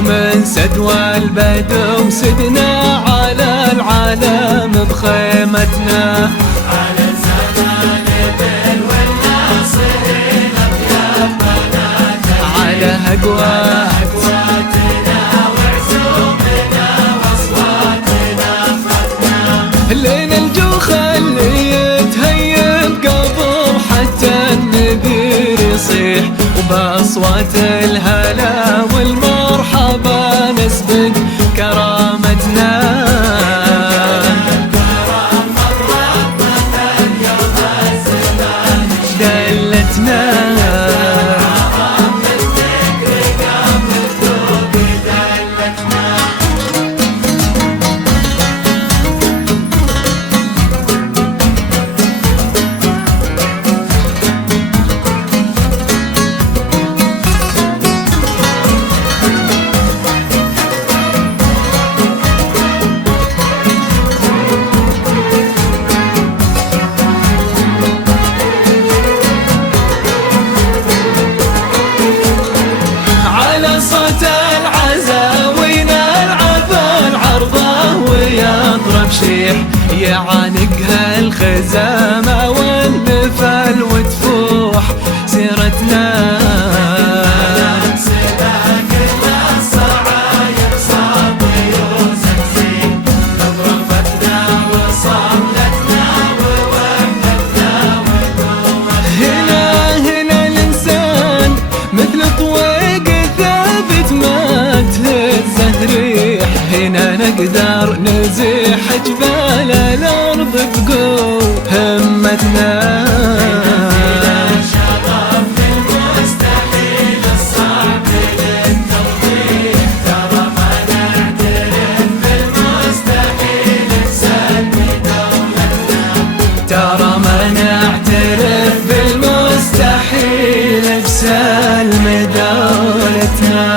ومن سدوى البدو سدنا على العالم بخيمتنا. على زمان بالناصرين أطيب بناتنا، على أقواتنا وعزومنا وأصواتنا فتنا. لين الجو خلي يتهيب قبل حتى النذير يصيح، وبأصوات الهلا والمرحبا نسبق كرامتنا. كرامة ربنا اليوم الزمان دلتنا من ذكر قبل الذوق دلتنا. شيح يعانقها الخزامة والنفل وتفوح سيرتنا. سباك الصعايب صاب وزنزين، نظرفتنا وصملتنا ووحدتنا وقوتنا. هنا الإنسان مثل طويق ثابت ما تهزه ريح، هنا نقدر نزيح جبال الأرض بقوة همتنا. شغف بالمستحيل الصعب للتوضيح، ترى ما نعترف بالمستحيل بسلم دولتنا. ترى ما نعترف بالمستحيل بسلم دولتنا.